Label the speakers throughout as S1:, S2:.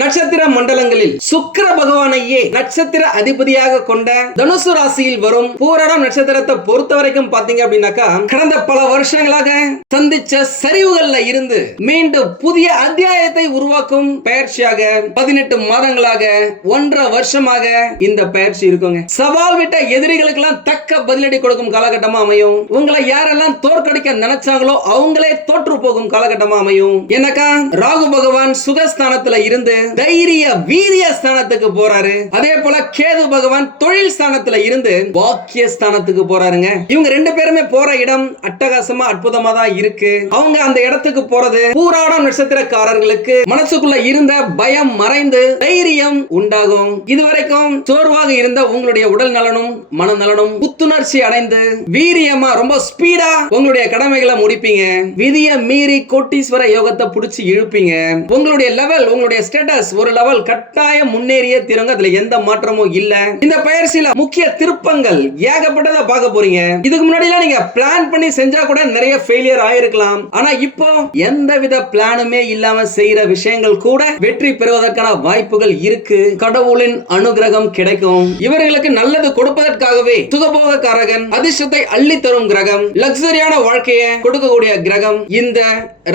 S1: நட்சத்திர மண்டலங்களில் சுக்கர பகவானையே நட்சத்திர அதிபதியாக கொண்ட தனுசு ராசியில் வரும் பூரடம் நட்சத்திரத்தை பொறுத்த வரைக்கும் பாத்தீங்க அப்படின்னாக்கா கடந்த பல வருஷங்களாக சந்திச்ச சரிவுகள்ல இருந்து மீண்டும் புதிய அத்தியாயத்தை உருவாக்கும் பயிற்சியாக பதினெட்டு மாதங்களாக ஒன்றரை வருஷமாக இந்த பயிற்சி இருக்குங்க சவால் விட்ட எதிரிகளுக்கு எல்லாம் தக்க பதிலடி கொடுக்கும் காலகட்டமா அமையும் உங்களை யாரெல்லாம் தோற்கடிக்க நினைச்சாங்களோ அவங்களே தோற்று போகும் காலகட்டமா அமையும் எனக்கா ராகு பகவான் சுகஸ்தானத்துல இருந்து தைரிய வீரிய ஸ்தானத்துக்கு போறாரு அதே போல கேது பகவான் தொழில் ஸ்தானத்துல இருந்து பாக்கிய ஸ்தானத்துக்கு போறாருங்க இவங்க ரெண்டு பேருமே போற இடம் அட்டகாசமா அற்புதமா தான் இருக்கு அவங்க அந்த இடத்துக்கு போறது பூராடம் நட்சத்திரக்காரர்களுக்கு மனசுக்குள்ள இருந்த பயம் மறைந்து தைரியம் உண்டாகும் இதுவரைக்கும் சோர்வாக இருந்த உங்களுடைய உடல் நலனும் மனநலனும் புத்துணர்ச்சி அடைந்து வீரியமா ரொம்ப ஸ்பீடா உங்களுடைய கடமைகளை முடிப்பீங்க விதிய மீறி கோட்டீஸ்வர யோகத்தை புடிச்சு இழுப்பீங்க உங்களுடைய லெவல் உங்களுடைய ஸ்டேட்டஸ் எஸ் ஒரு லெவல் கட்டாயம் முன்னேறிய திறங்க அதுல எந்த மாற்றமும் இல்ல இந்த பயிற்சியில முக்கிய திருப்பங்கள் ஏகப்பட்டத பார்க்க போறீங்க இதுக்கு முன்னாடி எல்லாம் நீங்க பிளான் பண்ணி செஞ்சா கூட நிறைய ஃபெயிலியர் ஆயிருக்கலாம் ஆனா இப்போ எந்த வித பிளானுமே இல்லாம செய்யற விஷயங்கள் கூட வெற்றி பெறுவதற்கான வாய்ப்புகள் இருக்கு கடவுளின் அனுகிரகம் கிடைக்கும் இவர்களுக்கு நல்லது கொடுப்பதற்காகவே சுகபோக காரகன் அதிர்ஷ்டத்தை அள்ளி தரும் கிரகம் லக்ஸரியான வாழ்க்கையை கொடுக்கக்கூடிய கிரகம் இந்த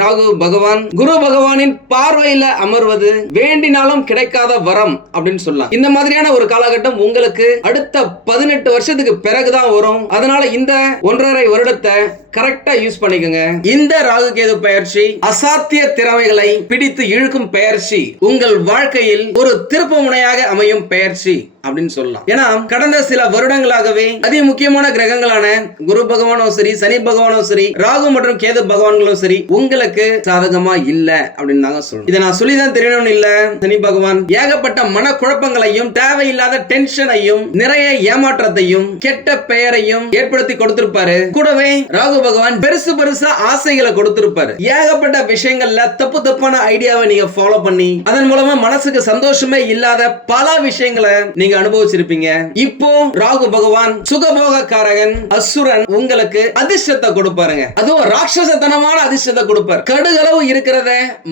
S1: ராகு பகவான் குரு பகவானின் பார்வையில அமர்வது வே வேண்டினாலும் கிடைக்காத வரம் அப்படின்னு சொல்லலாம் இந்த மாதிரியான ஒரு காலகட்டம் உங்களுக்கு அடுத்த பதினெட்டு வருஷத்துக்கு பிறகுதான் வரும் அதனால இந்த ஒன்றரை வருடத்தை கரெக்டா யூஸ் பண்ணிக்கோங்க இந்த ராகு கேது பயிற்சி அசாத்திய திறமைகளை பிடித்து இழுக்கும் பயிற்சி உங்கள் வாழ்க்கையில் ஒரு திருப்பு முனையாக அமையும் பயிற்சி அப்படின்னு சொல்லலாம் ஏன்னா கடந்த சில வருடங்களாகவே அதி முக்கியமான கிரகங்களான குரு பகவானும் சரி சனி பகவானும் சரி ராகு மற்றும் கேது பகவான்களும் சரி உங்களுக்கு சாதகமா இல்ல அப்படின்னு தாங்க சொல்லணும் இதை நான் சொல்லிதான் தெரியணும்னு இல்லை சனி பகவான் ஏகப்பட்ட குழப்பங்களையும் தேவையில்லாத டென்ஷனையும் நிறைய ஏமாற்றத்தையும் கெட்ட பெயரையும் ஏற்படுத்தி கொடுத்திருப்பாரு கூடவே ராகு பகவான் பெருசு பெருசா ஆசைகளை கொடுத்திருப்பாரு ஏகப்பட்ட விஷயங்கள்ல தப்பு தப்பான ஐடியாவை நீங்க ஃபாலோ பண்ணி அதன் மூலமா மனசுக்கு சந்தோஷமே இல்லாத பல விஷயங்களை நீங்க அனுபவிச்சிருப்பீங்க இப்போ ராகு பகவான் சுகபோகக்காரகன் அசுரன் உங்களுக்கு அதிர்ஷ்டத்தை கொடுப்பாருங்க அதுவும் ராட்சசத்தனமான அதிர்ஷ்டத்தை கொடுப்பார் கடுகளவு இருக்கிறத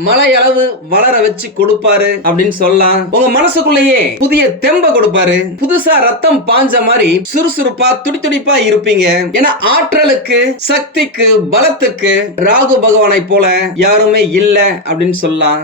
S1: மலையளவு வளர வச்சு கொடுப்பாரு கொடுப்பாரு அப்படின்னு சொல்லலாம் உங்க மனசுக்குள்ளேயே புதிய தெம்ப கொடுப்பாரு புதுசா ரத்தம் பாஞ்ச மாதிரி சுறுசுறுப்பா துடி துடிப்பா இருப்பீங்க ஏன்னா ஆற்றலுக்கு சக்திக்கு பலத்துக்கு ராகு பகவானை போல யாருமே இல்ல அப்படின்னு சொல்லலாம்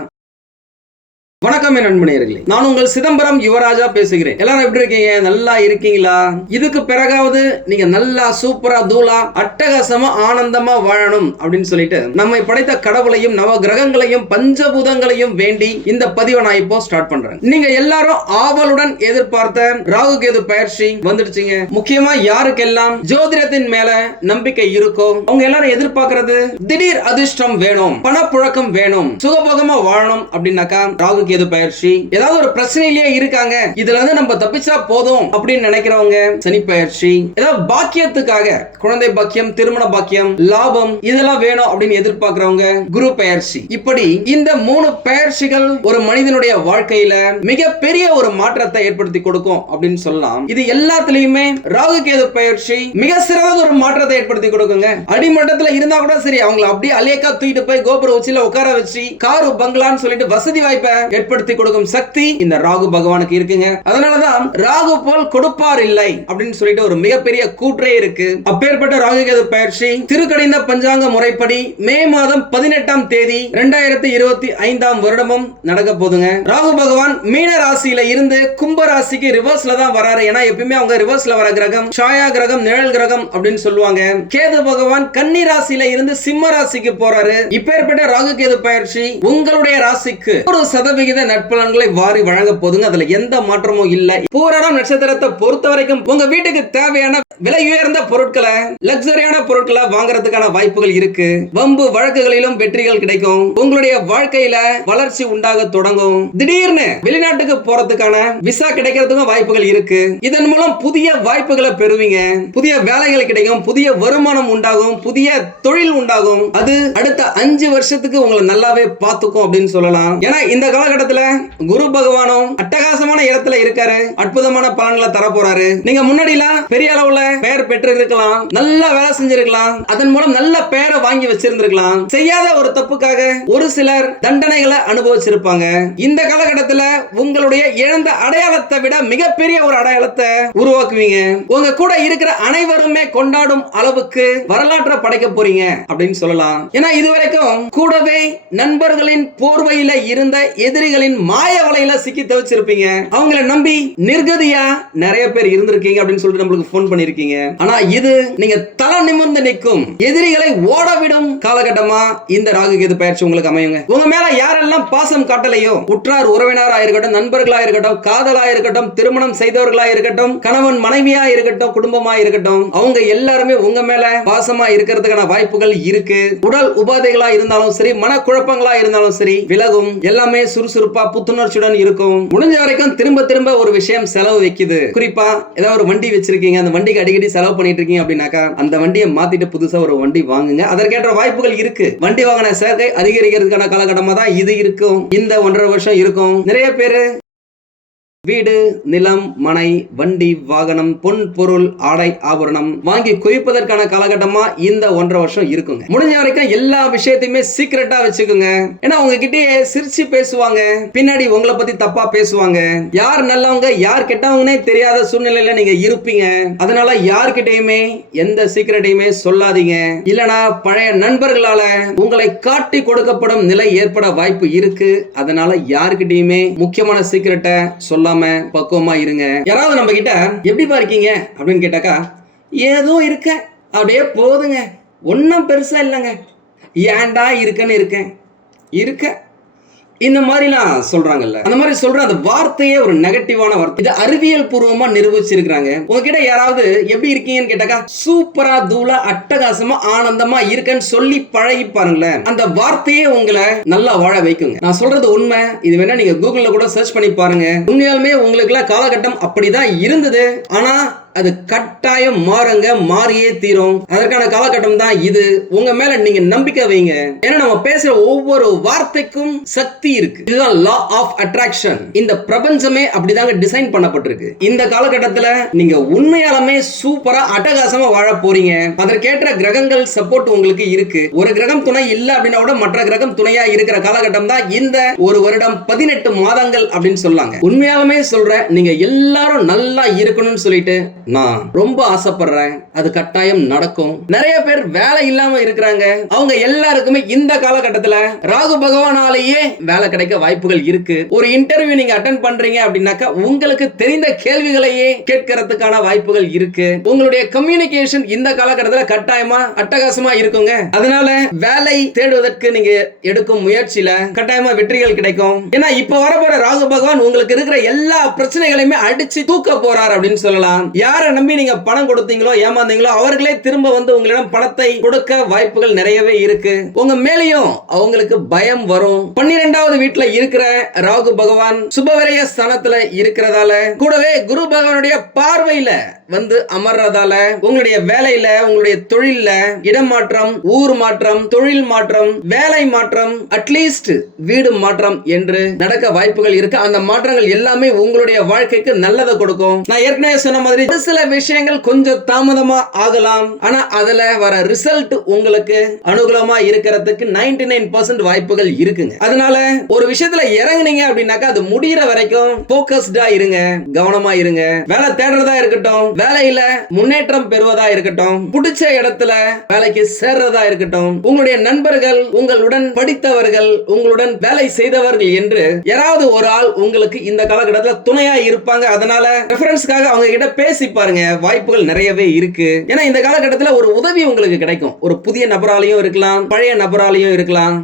S1: வணக்கம் என் நண்பனேர்களே நான் உங்கள் சிதம்பரம் யுவராஜா பேசுகிறேன் எல்லாரும் எப்படி இருக்கீங்க நல்லா இருக்கீங்களா இதுக்கு பிறகாவது நீங்க நல்லா சூப்பரா தூளா அட்டகாசமா ஆனந்தமா வாழணும் அப்படின்னு சொல்லிட்டு நம்மை படைத்த கடவுளையும் நவ கிரகங்களையும் பஞ்சபூதங்களையும் வேண்டி இந்த பதிவை நான் இப்போ ஸ்டார்ட் பண்றேன் நீங்க எல்லாரும் ஆவலுடன் எதிர்பார்த்த ராகு கேது பயிற்சி வந்துடுச்சுங்க முக்கியமா யாருக்கெல்லாம் ஜோதிடத்தின் மேல நம்பிக்கை இருக்கோ அவங்க எல்லாரும் எதிர்பார்க்கறது திடீர் அதிர்ஷ்டம் வேணும் பணப்புழக்கம் வேணும் சுகபோகமா வாழணும் அப்படின்னாக்கா ராகு ராகு கேது பயிற்சி ஏதாவது ஒரு பிரச்சனையிலேயே இருக்காங்க இதுல இருந்து நம்ம தப்பிச்சா போதும் அப்படின்னு நினைக்கிறவங்க சனி பயிற்சி ஏதாவது பாக்கியத்துக்காக குழந்தை பாக்கியம் திருமண பாக்கியம் லாபம் இதெல்லாம் வேணும் அப்படின்னு எதிர்பார்க்கிறவங்க குரு பயிற்சி இப்படி இந்த மூணு பயிற்சிகள் ஒரு மனிதனுடைய வாழ்க்கையில மிகப்பெரிய ஒரு மாற்றத்தை ஏற்படுத்தி கொடுக்கும் அப்படின்னு சொல்லலாம் இது எல்லாத்துலயுமே ராகு கேது பயிற்சி மிக சிறந்த ஒரு மாற்றத்தை ஏற்படுத்தி கொடுக்குங்க அடிமட்டத்துல இருந்தா கூட சரி அவங்களை அப்படியே அலேக்கா தூக்கிட்டு போய் கோபுர உச்சியில உட்கார வச்சு கார் பங்களான்னு சொல்லிட்டு வசதி வாய்ப்பை ஏற்படுத்தி கொடுக்கும் சக்தி இந்த ராகு பகவானுக்கு இருக்குங்க அதனாலதான் ராகு போல் கொடுப்பார் இல்லை அப்படின்னு சொல்லிட்டு ஒரு மிகப்பெரிய கூற்றே இருக்கு அப்பேற்பட்ட ராகு கேது பயிற்சி திருக்கடைந்த பஞ்சாங்க முறைப்படி மே மாதம் பதினெட்டாம் தேதி இரண்டாயிரத்தி இருபத்தி ஐந்தாம் வருடமும் நடக்க போதுங்க ராகு பகவான் மீன ராசியில இருந்து கும்ப ராசிக்கு ரிவர்ஸ்ல தான் வராரு ஏன்னா எப்பயுமே அவங்க ரிவர்ஸ்ல வர கிரகம் சாயா கிரகம் நிழல் கிரகம் அப்படின்னு சொல்லுவாங்க கேது பகவான் கன்னி ராசியில இருந்து சிம்ம ராசிக்கு போறாரு இப்பேற்பட்ட ராகு கேது பயிற்சி உங்களுடைய ராசிக்கு ஒரு சதவீதம் சதவிகித நட்பலன்களை வாரி வழங்க போதுங்க அதுல எந்த மாற்றமும் இல்லை பூரணம் நட்சத்திரத்தை பொறுத்த வரைக்கும் உங்க வீட்டுக்கு தேவையான விலை உயர்ந்த பொருட்களை லக்ஸரியான பொருட்களை வாங்குறதுக்கான வாய்ப்புகள் இருக்கு வம்பு வழக்குகளிலும் வெற்றிகள் கிடைக்கும் உங்களுடைய வாழ்க்கையில வளர்ச்சி உண்டாக தொடங்கும் திடீர்னு வெளிநாட்டுக்கு போறதுக்கான விசா கிடைக்கிறதுக்கும் வாய்ப்புகள் இருக்கு இதன் மூலம் புதிய வாய்ப்புகளை பெறுவீங்க புதிய வேலைகள் கிடைக்கும் புதிய வருமானம் உண்டாகும் புதிய தொழில் உண்டாகும் அது அடுத்த அஞ்சு வருஷத்துக்கு உங்களை நல்லாவே பார்த்துக்கும் அப்படின்னு சொல்லலாம் ஏன்னா இந்த காலகட்டம் இடத்துல குரு பகவானும் அட்டகாசமான இடத்துல இருக்காரு அற்புதமான பலன்களை தர போறாரு நீங்க முன்னாடி பெரிய அளவுல பெயர் பெற்று இருக்கலாம் நல்ல வேலை செஞ்சிருக்கலாம் அதன் மூலம் நல்ல பெயரை வாங்கி வச்சிருந்திருக்கலாம் செய்யாத ஒரு தப்புக்காக ஒரு சிலர் தண்டனைகளை அனுபவிச்சிருப்பாங்க இந்த காலகட்டத்துல உங்களுடைய இழந்த அடையாளத்தை விட மிகப்பெரிய ஒரு அடையாளத்தை உருவாக்குவீங்க உங்க கூட இருக்கிற அனைவருமே கொண்டாடும் அளவுக்கு வரலாற்றை படைக்க போறீங்க அப்படின்னு சொல்லலாம் ஏன்னா இதுவரைக்கும் கூடவே நண்பர்களின் போர்வையில இருந்த எதிரி எதிரிகளின் மாய வலையில சிக்கி தவிச்சிருப்பீங்க அவங்கள நம்பி நிர்கதியா நிறைய பேர் இருந்திருக்கீங்க அப்படின்னு சொல்லிட்டு நம்மளுக்கு போன் பண்ணிருக்கீங்க ஆனா இது நீங்க தலை நிமிர்ந்து நிற்கும் எதிரிகளை ஓடவிடும் காலகட்டமா இந்த ராகு கேது பயிற்சி உங்களுக்கு அமையுங்க உங்க மேல யாரெல்லாம் பாசம் காட்டலையோ உற்றார் உறவினரா இருக்கட்டும் நண்பர்களா இருக்கட்டும் காதலா இருக்கட்டும் திருமணம் செய்தவர்களா இருக்கட்டும் கணவன் மனைவியா இருக்கட்டும் குடும்பமா இருக்கட்டும் அவங்க எல்லாருமே உங்க மேல பாசமா இருக்கிறதுக்கான வாய்ப்புகள் இருக்கு உடல் உபாதைகளா இருந்தாலும் சரி மனக்குழப்பங்களா இருந்தாலும் சரி விலகும் எல்லாமே சுறுசு சுறுசுறுப்பா புத்துணர்ச்சியுடன் இருக்கும் முடிஞ்ச வரைக்கும் திரும்ப திரும்ப ஒரு விஷயம் செலவு வைக்குது குறிப்பா ஏதாவது ஒரு வண்டி வச்சிருக்கீங்க அந்த வண்டிக்கு அடிக்கடி செலவு பண்ணிட்டு இருக்கீங்க அப்படின்னாக்கா அந்த வண்டியை மாத்திட்டு புதுசா ஒரு வண்டி வாங்குங்க அதற்கேற்ற வாய்ப்புகள் இருக்கு வண்டி வாங்கின சேர்க்கை அதிகரிக்கிறதுக்கான காலகட்டமா தான் இது இருக்கும் இந்த ஒன்றரை வருஷம் இருக்கும் நிறைய பேரு வீடு நிலம் மனை வண்டி வாகனம் பொன் பொருள் ஆடை ஆபரணம் வாங்கி குவிப்பதற்கான காலகட்டமா இந்த ஒன்றரை வருஷம் இருக்குங்க முடிஞ்ச வரைக்கும் எல்லா விஷயத்தையுமே சீக்கிரட்டா வச்சுக்கோங்க ஏன்னா உங்ககிட்டயே சிரிச்சு பேசுவாங்க பின்னாடி உங்களை பத்தி தப்பா பேசுவாங்க யார் நல்லவங்க யார் கெட்டவங்கன்னே தெரியாத சூழ்நிலையில நீங்க இருப்பீங்க அதனால யார்கிட்டயுமே எந்த சீக்கிரட்டையுமே சொல்லாதீங்க இல்லனா பழைய நண்பர்களால உங்களை காட்டி கொடுக்கப்படும் நிலை ஏற்பட வாய்ப்பு இருக்கு அதனால யார்கிட்டயுமே முக்கியமான சீக்கிரட்டை சொல்லாம இல்லாம பக்குவமா இருங்க யாராவது நம்ம கிட்ட எப்படி இருக்கீங்க அப்படின்னு கேட்டாக்கா ஏதோ இருக்க அப்படியே போதுங்க ஒன்றும் பெருசா இல்லைங்க ஏன்டா இருக்கன்னு இருக்கேன் இருக்க இந்த மாதிரிலாம் சொல்றாங்கல்ல அந்த மாதிரி சொல்ற அந்த வார்த்தையே ஒரு நெகட்டிவான வார்த்தை இது அறிவியல் பூர்வமா நிரூபிச்சிருக்கிறாங்க உங்ககிட்ட யாராவது எப்படி இருக்கீங்கன்னு கேட்டாக்கா சூப்பரா தூளா அட்டகாசமா ஆனந்தமா இருக்கன்னு சொல்லி பழகி பாருங்களேன் அந்த வார்த்தையே உங்களை நல்லா வாழ வைக்குங்க நான் சொல்றது உண்மை இது வேணா நீங்க கூகுள்ல கூட சர்ச் பண்ணி பாருங்க உண்மையாலுமே உங்களுக்கு எல்லாம் காலகட்டம் அப்படிதான் இருந்தது ஆனா அது கட்டாயம் மாறுங்க மாறியே தீரும் அதற்கான காலகட்டம் தான் இது உங்க மேல நீங்க நம்பிக்கை வைங்க ஏன்னா நம்ம பேசுற ஒவ்வொரு வார்த்தைக்கும் சக்தி இருக்கு இதுதான் லா ஆஃப் அட்ராக்ஷன் இந்த பிரபஞ்சமே அப்படிதாங்க டிசைன் பண்ணப்பட்டிருக்கு இந்த காலகட்டத்துல நீங்க உண்மையாலுமே சூப்பரா அட்டகாசமா வாழ போறீங்க அதற்கேற்ற கிரகங்கள் சப்போர்ட் உங்களுக்கு இருக்கு ஒரு கிரகம் துணை இல்ல அப்படின்னா கூட மற்ற கிரகம் துணையா இருக்கிற காலகட்டம் தான் இந்த ஒரு வருடம் பதினெட்டு மாதங்கள் அப்படின்னு சொல்லாங்க உண்மையாலுமே சொல்ற நீங்க எல்லாரும் நல்லா இருக்கணும்னு சொல்லிட்டு நான் ரொம்ப ஆசைப்படுறேன் அது கட்டாயம் நடக்கும் நிறைய பேர் வேலை இல்லாம இருக்கிறாங்க அவங்க எல்லாருக்குமே இந்த காலகட்டத்துல ராகு பகவானாலேயே வேலை கிடைக்க வாய்ப்புகள் இருக்கு ஒரு இன்டர்வியூ நீங்க அட்டன் பண்றீங்க அப்படின்னாக்கா உங்களுக்கு தெரிந்த கேள்விகளையே கேட்கறதுக்கான வாய்ப்புகள் இருக்கு உங்களுடைய கம்யூனிகேஷன் இந்த காலகட்டத்தில் கட்டாயமா அட்டகாசமா இருக்குங்க அதனால வேலை தேடுவதற்கு நீங்க எடுக்கும் முயற்சியில கட்டாயமா வெற்றிகள் கிடைக்கும் ஏன்னா இப்ப வரப்போற ராகு பகவான் உங்களுக்கு இருக்கிற எல்லா பிரச்சனைகளையுமே அடிச்சு தூக்க போறார் அப்படின்னு சொல்லலாம் யார் யாரை நம்பி நீங்க பணம் கொடுத்தீங்களோ ஏமாந்தீங்களோ அவர்களே திரும்ப வந்து உங்களிடம் பணத்தை கொடுக்க வாய்ப்புகள் நிறையவே இருக்கு உங்க மேலையும் அவங்களுக்கு பயம் வரும் பன்னிரெண்டாவது வீட்டுல இருக்கிற ராகு பகவான் சுபவரைய ஸ்தானத்துல இருக்கிறதால கூடவே குரு பகவானுடைய பார்வையில வந்து அமர்றதால உங்களுடைய வேலையில உங்களுடைய தொழில்ல இடம் மாற்றம் ஊர் மாற்றம் தொழில் மாற்றம் வேலை மாற்றம் அட்லீஸ்ட் வீடு மாற்றம் என்று நடக்க வாய்ப்புகள் இருக்கு அந்த மாற்றங்கள் எல்லாமே உங்களுடைய வாழ்க்கைக்கு நல்லதை கொடுக்கும் நான் ஏற்கனவே சொன்ன மாதிரி சில விஷயங்கள் கொஞ்சம் தாமதமா ஆகலாம் ஆனா அதுல வர ரிசல்ட் உங்களுக்கு அனுகூலமா இருக்கிறதுக்கு நைன்டி நைன் பர்சன்ட் வாய்ப்புகள் இருக்குங்க அதனால ஒரு விஷயத்துல இறங்குனீங்க அப்படின்னாக்கா அது முடியற வரைக்கும் போக்கஸ்டா இருங்க கவனமா இருங்க வேலை தேடுறதா இருக்கட்டும் வேலையில முன்னேற்றம் பெறுவதா இருக்கட்டும் பிடிச்ச இடத்துல வேலைக்கு சேர்றதா இருக்கட்டும் உங்களுடைய நண்பர்கள் உங்களுடன் படித்தவர்கள் உங்களுடன் வேலை செய்தவர்கள் என்று யாராவது ஒரு ஆள் உங்களுக்கு இந்த காலகட்டத்தில் துணையா இருப்பாங்க அதனால ரெஃபரன்ஸ்க்காக அவங்க கிட்ட பேசி பாருங்க வாய்ப்புகள் நிறையவே இருக்கு ஏன்னா இந்த காலகட்டத்தில் ஒரு உதவி உங்களுக்கு கிடைக்கும் ஒரு புதிய நபராலையும் இருக்கலாம் பழைய நபராலையும் இருக்கலாம்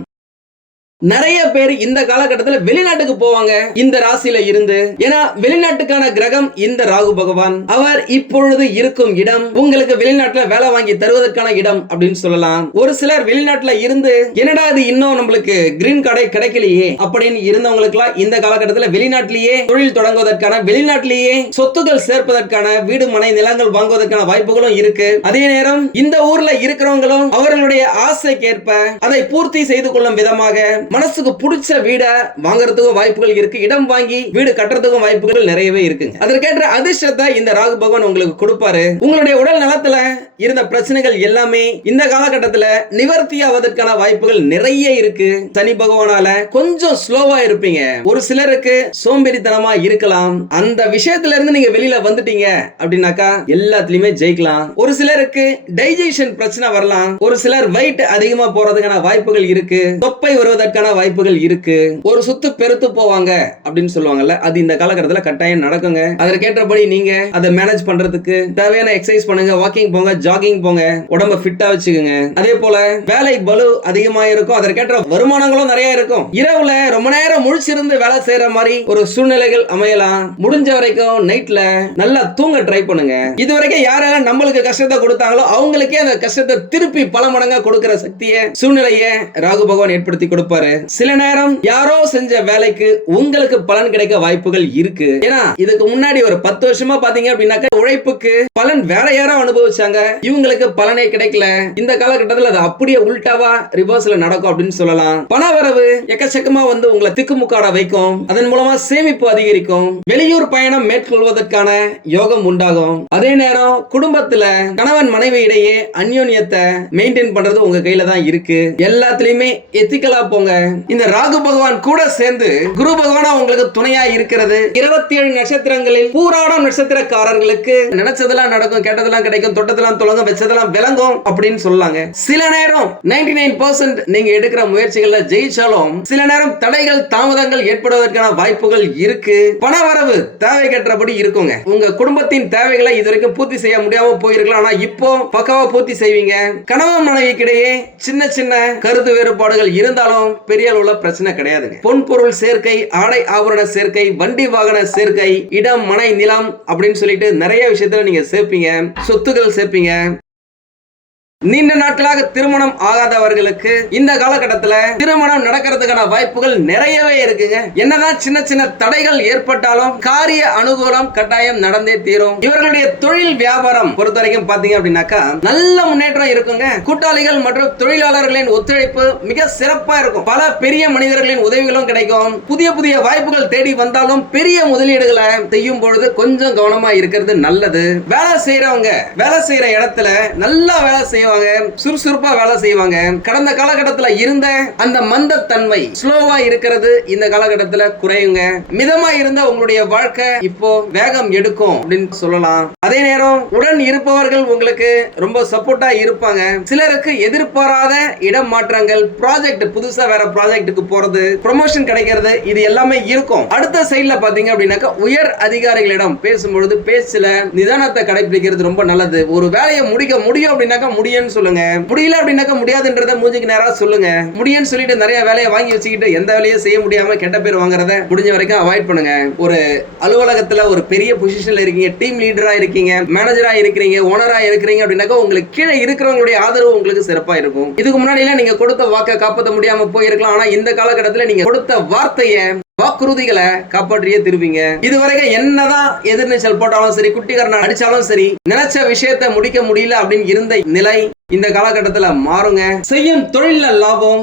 S1: நிறைய பேர் இந்த காலகட்டத்தில் வெளிநாட்டுக்கு போவாங்க இந்த ராசியில இருந்து ஏன்னா வெளிநாட்டுக்கான கிரகம் இந்த ராகு பகவான் அவர் இப்பொழுது இருக்கும் இடம் உங்களுக்கு வெளிநாட்டுல வேலை வாங்கி தருவதற்கான இடம் அப்படின்னு சொல்லலாம் ஒரு சிலர் வெளிநாட்டுல இருந்து என்னடா இது இன்னும் நம்மளுக்கு கிரீன் கார்டை கிடைக்கலையே அப்படின்னு இருந்தவங்களுக்கு இந்த காலகட்டத்தில் வெளிநாட்டிலேயே தொழில் தொடங்குவதற்கான வெளிநாட்டிலேயே சொத்துக்கள் சேர்ப்பதற்கான வீடு மனை நிலங்கள் வாங்குவதற்கான வாய்ப்புகளும் இருக்கு அதே நேரம் இந்த ஊர்ல இருக்கிறவங்களும் அவர்களுடைய ஆசைக்கேற்ப அதை பூர்த்தி செய்து கொள்ளும் விதமாக மனசுக்கு பிடிச்ச வீடை வாங்குறதுக்கும் வாய்ப்புகள் இருக்கு இடம் வாங்கி வீடு கட்டுறதுக்கும் வாய்ப்புகள் நிறையவே இருக்குங்க அதற்கேற்ற அதிர்ஷ்டத்தை இந்த ராகு பகவான் உங்களுக்கு கொடுப்பாரு உங்களுடைய உடல் நலத்துல இருந்த பிரச்சனைகள் எல்லாமே இந்த காலகட்டத்துல நிவர்த்தி ஆவதற்கான வாய்ப்புகள் நிறைய இருக்கு சனி பகவானால கொஞ்சம் ஸ்லோவா இருப்பீங்க ஒரு சிலருக்கு சோம்பேறித்தனமா இருக்கலாம் அந்த விஷயத்துல இருந்து நீங்க வெளியில வந்துட்டீங்க அப்படின்னாக்கா எல்லாத்துலயுமே ஜெயிக்கலாம் ஒரு சிலருக்கு டைஜஷன் பிரச்சனை வரலாம் ஒரு சிலர் வெயிட் அதிகமா போறதுக்கான வாய்ப்புகள் இருக்கு தொப்பை வருவதற்கான வர்றதுக்கான வாய்ப்புகள் இருக்கு ஒரு சுத்து பெருத்து போவாங்க அப்படின்னு சொல்லுவாங்கல்ல அது இந்த காலகட்டத்தில் கட்டாயம் நடக்குங்க அதற்கேற்றபடி நீங்க அதை மேனேஜ் பண்றதுக்கு தேவையான எக்ஸசைஸ் பண்ணுங்க வாக்கிங் போங்க ஜாகிங் போங்க உடம்ப ஃபிட்டா வச்சுக்கோங்க அதே போல வேலை பலு அதிகமா இருக்கும் அதற்கேற்ற வருமானங்களும் நிறைய இருக்கும் இரவுல ரொம்ப நேரம் முழிச்சிருந்து வேலை செய்யற மாதிரி ஒரு சூழ்நிலைகள் அமையலாம் முடிஞ்ச வரைக்கும் நைட்ல நல்லா தூங்க ட்ரை பண்ணுங்க இது வரைக்கும் யாரெல்லாம் நம்மளுக்கு கஷ்டத்தை கொடுத்தாங்களோ அவங்களுக்கே அந்த கஷ்டத்தை திருப்பி பல மடங்கா கொடுக்கிற சக்தியை சூழ்நிலையை ராகு பகவான் ஏற்படுத்தி கொடுப்பாரு சில நேரம் யாரோ செஞ்ச வேலைக்கு உங்களுக்கு பலன் கிடைக்க வாய்ப்புகள் இருக்கு ஏன்னா இதுக்கு முன்னாடி ஒரு பத்து வருஷமா பாத்தீங்க அப்படின்னாக்க உழைப்புக்கு பலன் வேற யாரோ அனுபவிச்சாங்க இவங்களுக்கு பலனே கிடைக்கல இந்த காலகட்டத்தில் அது அப்படியே உள்டாவா ரிவர்ஸ்ல நடக்கும் அப்படின்னு சொல்லலாம் பண வரவு எக்கச்சக்கமா வந்து உங்களை திக்குமுக்காட வைக்கும் அதன் மூலமா சேமிப்பு அதிகரிக்கும் வெளியூர் பயணம் மேற்கொள்வதற்கான யோகம் உண்டாகும் அதே நேரம் குடும்பத்துல கணவன் மனைவி இடையே அந்யோன்யத்தை மெயின்டைன் பண்றது உங்க கையில தான் இருக்கு எல்லாத்துலயுமே எத்திக்கலா போங்க இந்த ராகு பகவான் கூட சேர்ந்து குரு பகவானா உங்களுக்கு துணையா இருக்கிறது இருபத்தி ஏழு நட்சத்திரங்களில் பூராடம் நட்சத்திரக்காரர்களுக்கு நினைச்சதெல்லாம் நடக்கும் கேட்டதெல்லாம் கிடைக்கும் தொட்டதெல்லாம் தொடங்கும் வச்சதெல்லாம் விளங்கும் அப்படின்னு சொல்லாங்க சில நேரம் நைன்டி நைன் பர்சன்ட் நீங்க எடுக்கிற முயற்சிகள்ல ஜெயிச்சாலும் சில நேரம் தடைகள் தாமதங்கள் ஏற்படுவதற்கான வாய்ப்புகள் இருக்கு பணவரவு தேவை கேட்டபடி இருக்குங்க உங்க குடும்பத்தின் தேவைகளை இதுவரைக்கும் பூர்த்தி செய்ய முடியாம போயிருக்கலாம் ஆனா இப்போ பக்காவா பூர்த்தி செய்வீங்க கணவன் மனைவிக்கிடையே சின்ன சின்ன கருத்து வேறுபாடுகள் இருந்தாலும் பெரிய அளவுல பிரச்சனை கிடையாதுங்க பொன்பொருள் சேர்க்கை ஆடை ஆபரண சேர்க்கை வண்டி வாகன சேர்க்கை இடம் மனை நிலம் அப்படின்னு சொல்லிட்டு நிறைய விஷயத்துல நீங்க சேர்ப்பீங்க சொத்துக்கள் சேர்ப்பீங்க நீண்ட நாட்களாக திருமணம் ஆகாதவர்களுக்கு இந்த காலகட்டத்துல திருமணம் நடக்கிறதுக்கான வாய்ப்புகள் நிறையவே இருக்குங்க என்னதான் சின்ன சின்ன தடைகள் ஏற்பட்டாலும் காரிய அனுகூலம் கட்டாயம் நடந்தே தீரும் இவர்களுடைய தொழில் வியாபாரம் பொறுத்த வரைக்கும் பாத்தீங்க அப்படின்னாக்கா நல்ல முன்னேற்றம் இருக்குங்க கூட்டாளிகள் மற்றும் தொழிலாளர்களின் ஒத்துழைப்பு மிக சிறப்பா இருக்கும் பல பெரிய மனிதர்களின் உதவிகளும் கிடைக்கும் புதிய புதிய வாய்ப்புகள் தேடி வந்தாலும் பெரிய முதலீடுகளை செய்யும் பொழுது கொஞ்சம் கவனமா இருக்கிறது நல்லது வேலை செய்யறவங்க வேலை செய்யற இடத்துல நல்லா வேலை செய்ய செய்வாங்க சுறுசுறுப்பா வேலை செய்வாங்க கடந்த காலகட்டத்தில் இருந்த அந்த மந்த தன்மை ஸ்லோவா இருக்கிறது இந்த காலகட்டத்தில் குறையுங்க மிதமா இருந்த உங்களுடைய வாழ்க்கை இப்போ வேகம் எடுக்கும் அப்படின்னு சொல்லலாம் அதே நேரம் உடன் இருப்பவர்கள் உங்களுக்கு ரொம்ப சப்போர்ட்டா இருப்பாங்க சிலருக்கு எதிர்பாராத இடம் மாற்றங்கள் ப்ராஜெக்ட் புதுசா வேற ப்ராஜெக்ட்டுக்கு போறது ப்ரொமோஷன் கிடைக்கிறது இது எல்லாமே இருக்கும் அடுத்த சைட்ல பாத்தீங்க அப்படின்னாக்கா உயர் அதிகாரிகளிடம் பேசும்பொழுது பேசல நிதானத்தை கடைபிடிக்கிறது ரொம்ப நல்லது ஒரு வேலையை முடிக்க முடியும் அப்படின்னாக்கா முடியும்னு சொல்லுங்க முடியல அப்படின்னாக்கா முடியாதுன்றத மூஞ்சிக்கு நேரா சொல்லுங்க முடியும்னு சொல்லிட்டு நிறைய வேலையை வாங்கி வச்சுக்கிட்டு எந்த வேலையும் செய்ய முடியாம கெட்ட பேர் வாங்குறத முடிஞ்ச வரைக்கும் அவாய்ட் பண்ணுங்க ஒரு அலுவலகத்துல ஒரு பெரிய பொசிஷன்ல இருக்கீங்க டீம் லீடரா இருக்கீங்க இருக்கீங்க மேனேஜரா இருக்கிறீங்க ஓனரா இருக்கிறீங்க அப்படின்னாக்கா உங்களுக்கு கீழே இருக்கிறவங்களுடைய ஆதரவு உங்களுக்கு சிறப்பா இருக்கும் இதுக்கு முன்னாடிலாம் நீங்க கொடுத்த வாக்கை காப்பாற்ற முடியாம போயிருக்கலாம் ஆனா இந்த காலகட்டத்தில் நீங்க கொடுத்த வார்த்தையை வாக்குறுதிகளை காப்பாற்றியே திருவிங்க இதுவரைக்கும் என்னதான் எதிர்நீச்சல் போட்டாலும் சரி குட்டிகரன் அடிச்சாலும் சரி நினைச்ச விஷயத்தை முடிக்க முடியல அப்படின்னு இருந்த நிலை இந்த காலகட்டத்தில் மாறுங்க செய்யும் தொழில லாபம்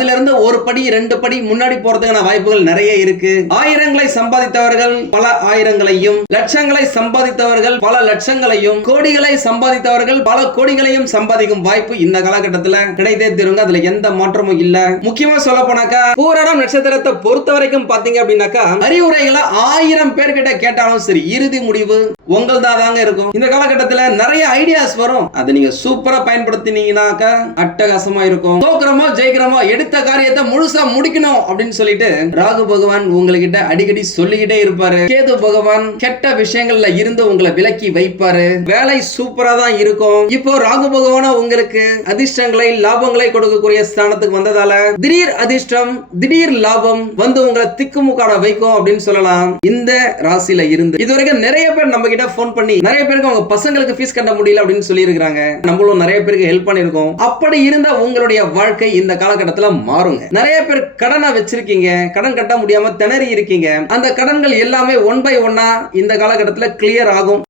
S1: அதுல இருந்து ஒரு படி ரெண்டு படி முன்னாடி போறதுக்கான வாய்ப்புகள் நிறைய இருக்கு ஆயிரங்களை சம்பாதித்தவர்கள் பல ஆயிரங்களையும் லட்சங்களை சம்பாதித்தவர்கள் பல லட்சங்களையும் கோடிகளை சம்பாதித்தவர்கள் பல கோடிகளையும் சம்பாதிக்கும் வாய்ப்பு இந்த காலகட்டத்தில் கிடைத்தே தீருங்க அதுல எந்த மாற்றமும் இல்ல முக்கியமா சொல்ல போனாக்கா பூரணம் நட்சத்திரத்தை பொறுத்த வரைக்கும் பாத்தீங்க அப்படின்னாக்கா அறிவுரைகளை ஆயிரம் பேர்கிட்ட கேட்டாலும் சரி இறுதி முடிவு உங்கள்தான் தாங்க இருக்கும் இந்த காலகட்டத்தில் நிறைய ஐடியாஸ் வரும் அதை நீங்க சூப்பரா பயன்படுத்தினீங்கன்னாக்கா அட்டகாசமா இருக்கும் தோக்கிறமோ ஜெயிக்கிறமோ எடுத்து எடுத்த காரியத்தை முழுசா முடிக்கணும் அப்படின்னு சொல்லிட்டு ராகு பகவான் உங்ககிட்ட அடிக்கடி சொல்லிக்கிட்டே இருப்பாரு கேது பகவான் கெட்ட விஷயங்கள்ல இருந்து உங்களை விலக்கி வைப்பாரு வேலை சூப்பரா தான் இருக்கும் இப்போ ராகு பகவான உங்களுக்கு அதிர்ஷ்டங்களை லாபங்களை கொடுக்கக்கூடிய ஸ்தானத்துக்கு வந்ததால திடீர் அதிர்ஷ்டம் திடீர் லாபம் வந்து உங்களை திக்குமுக்காட வைக்கும் அப்படின்னு சொல்லலாம் இந்த ராசியில இருந்து இதுவரைக்கும் நிறைய பேர் நம்ம கிட்ட போன் பண்ணி நிறைய பேருக்கு அவங்க பசங்களுக்கு ஃபீஸ் கட்ட முடியல அப்படின்னு சொல்லி இருக்கிறாங்க நம்மளும் நிறைய பேருக்கு ஹெல்ப் பண்ணிருக்கோம் அப்படி இருந்த உங்களுடைய வாழ்க்கை இந்த காலகட்டத்தில் மாறுங்க நிறைய பேர் கடனை வச்சிருக்கீங்க கடன் கட்ட முடியாம திணறி இருக்கீங்க அந்த கடன்கள் எல்லாமே ஒன் பை ஒன்னா இந்த காலகட்டத்தில் கிளியர் ஆகும்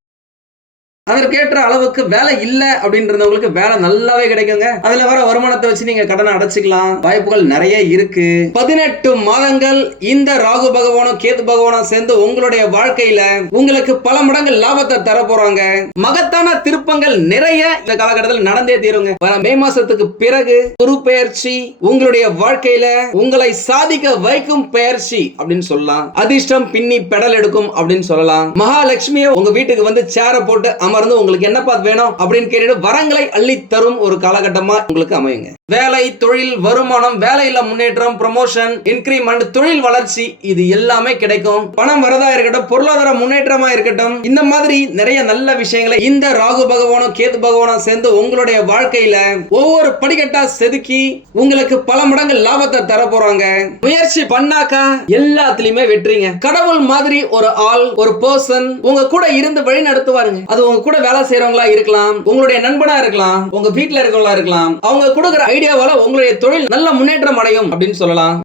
S1: அதற்கேற்ற அளவுக்கு வேலை இல்ல அப்படின்றவங்களுக்கு வேலை நல்லாவே கிடைக்குங்க அதுல வர வருமானத்தை வச்சு நீங்க கடனை அடைச்சிக்கலாம் வாய்ப்புகள் நிறைய இருக்கு பதினெட்டு மாதங்கள் இந்த ராகு பகவானும் கேது பகவானும் சேர்ந்து உங்களுடைய வாழ்க்கையில உங்களுக்கு பல மடங்கு லாபத்தை தர போறாங்க மகத்தான திருப்பங்கள் நிறைய இந்த காலகட்டத்தில் நடந்தே தீருங்க வர மே மாசத்துக்கு பிறகு குரு பெயர்ச்சி உங்களுடைய வாழ்க்கையில உங்களை சாதிக்க வைக்கும் பெயர்ச்சி அப்படின்னு சொல்லலாம் அதிர்ஷ்டம் பின்னி பெடல் எடுக்கும் அப்படின்னு சொல்லலாம் மகாலட்சுமியை உங்க வீட்டுக்கு வந்து சேர போட்டு அமர்ந்து உங்களுக்கு என்னப்பா வேணும் அப்படின்னு கேட்டுட்டு வரங்களை அள்ளி தரும் ஒரு காலகட்டமா உங்களுக்கு அமையுங்க வேலை தொழில் வருமானம் வேலையில முன்னேற்றம் ப்ரமோஷன் இன்கிரிமெண்ட் தொழில் வளர்ச்சி இது எல்லாமே கிடைக்கும் பணம் வரதா இருக்கட்டும் பொருளாதார முன்னேற்றமா இருக்கட்டும் இந்த மாதிரி நிறைய நல்ல விஷயங்களை இந்த ராகு பகவானும் கேது பகவானும் சேர்ந்து உங்களுடைய வாழ்க்கையில ஒவ்வொரு படிக்கட்டா செதுக்கி உங்களுக்கு பல மடங்கு லாபத்தை தர போறாங்க முயற்சி பண்ணாக்கா எல்லாத்துலயுமே வெற்றிங்க கடவுள் மாதிரி ஒரு ஆள் ஒரு பர்சன் உங்க கூட இருந்து வழி நடத்துவாருங்க அது உங்க கூட வேலை செய்யறவங்களா இருக்கலாம் உங்களுடைய நண்பனா இருக்கலாம் உங்க வீட்டுல இருக்கவங்களா இருக்கலாம் அவங்க கொடுக்குற ஐடியாவால உங்களுடைய தொழில் நல்ல முன்னேற்றம் அடையும் அப்படின்னு சொல்லலாம்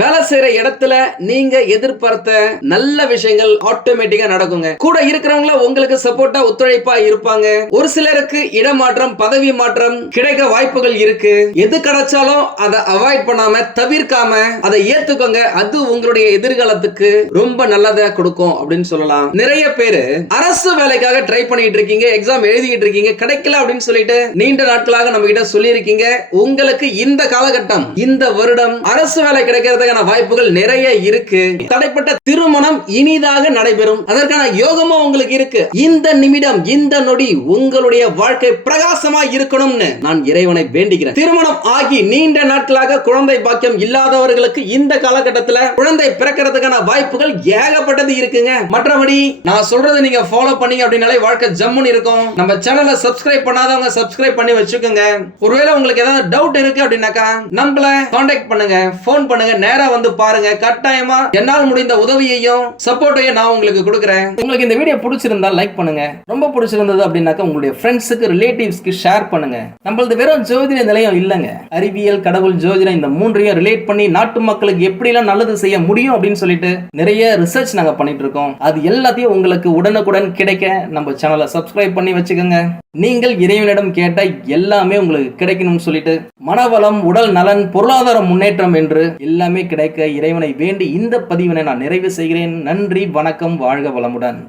S1: வேலை செய்யற இடத்துல நீங்க எதிர்பார்த்த நல்ல விஷயங்கள் ஆட்டோமேட்டிக்கா நடக்குங்க கூட இருக்கிறவங்கள உங்களுக்கு சப்போர்ட்டா ஒத்துழைப்பா இருப்பாங்க ஒரு சிலருக்கு இடமாற்றம் பதவி மாற்றம் கிடைக்க வாய்ப்புகள் இருக்கு எது கிடைச்சாலும் அதை அவாய்ட் பண்ணாம தவிர்க்காம அதை ஏத்துக்கோங்க அது உங்களுடைய எதிர்காலத்துக்கு ரொம்ப நல்லதை கொடுக்கும் அப்படின்னு சொல்லலாம் நிறைய பேரு அரசு வேலைக்காக ட்ரை பண்ணிட்டு இருக்கீங்க எக்ஸாம் எழுதிட்டு இருக்கீங்க கிடைக்கல அப்படின்னு சொல்லிட்டு நீண்ட நாட்களாக நம்ம கிட்ட சொல்லி இருக்கீங்க உங்களுக்கு இந்த காலகட்டம் இந்த வருடம் அரசு வேலை கிடைக்கிறத நடப்பதற்கான வாய்ப்புகள் நிறைய இருக்கு தடைப்பட்ட திருமணம் இனிதாக நடைபெறும் அதற்கான யோகமும் உங்களுக்கு இருக்கு இந்த நிமிடம் இந்த நொடி உங்களுடைய வாழ்க்கை பிரகாசமா இருக்கணும்னு நான் இறைவனை வேண்டுகிறேன் திருமணம் ஆகி நீண்ட நாட்களாக குழந்தை பாக்கியம் இல்லாதவர்களுக்கு இந்த காலகட்டத்தில் குழந்தை பிறக்கிறதுக்கான வாய்ப்புகள் ஏகப்பட்டது இருக்குங்க மற்றபடி நான் சொல்றதை நீங்க ஃபாலோ பண்ணீங்க அப்படின்னாலே வாழ்க்கை ஜம்முன்னு இருக்கும் நம்ம சேனலை சப்ஸ்கிரைப் பண்ணாதவங்க சப்ஸ்கிரைப் பண்ணி வச்சுக்கோங்க ஒருவேளை உங்களுக்கு ஏதாவது டவுட் இருக்கு அப்படின்னாக்கா நம்மள காண்டாக்ட் பண்ணுங்க ஃபோன் பண்ணுங்க நேரா வந்து பாருங்க கட்டாயமா என்னால் முடிந்த உதவியையும் சப்போர்ட்டையும் நான் உங்களுக்கு கொடுக்குறேன் உங்களுக்கு இந்த வீடியோ பிடிச்சிருந்தா லைக் பண்ணுங்க ரொம்ப பிடிச்சிருந்தது அப்படின்னாக்கா உங்களுடைய ஃப்ரெண்ட்ஸுக்கு ரிலேட்டிவ்ஸ்க்கு ஷேர் பண்ணுங்க நம்மளது வெறும் ஜோதிட நிலையம் இல்லைங்க அறிவியல் கடவுள் ஜோதிடம் இந்த மூன்றையும் ரிலேட் பண்ணி நாட்டு மக்களுக்கு எப்படிலாம் நல்லது செய்ய முடியும் அப்படின்னு சொல்லிட்டு நிறைய ரிசர்ச் நாங்க பண்ணிட்டு இருக்கோம் அது எல்லாத்தையும் உங்களுக்கு உடனுக்குடன் கிடைக்க நம்ம சேனலை சப்ஸ்கிரைப் பண்ணி வச்சுக்கோங்க நீங்கள் இறைவனிடம் கேட்ட எல்லாமே உங்களுக்கு கிடைக்கணும்னு சொல்லிட்டு மனவளம் உடல் நலன் பொருளாதார முன்னேற்றம் என்று எல்லாமே கிடைக்க இறைவனை வேண்டி இந்த பதிவினை நான் நிறைவு செய்கிறேன் நன்றி வணக்கம் வாழ்க வளமுடன்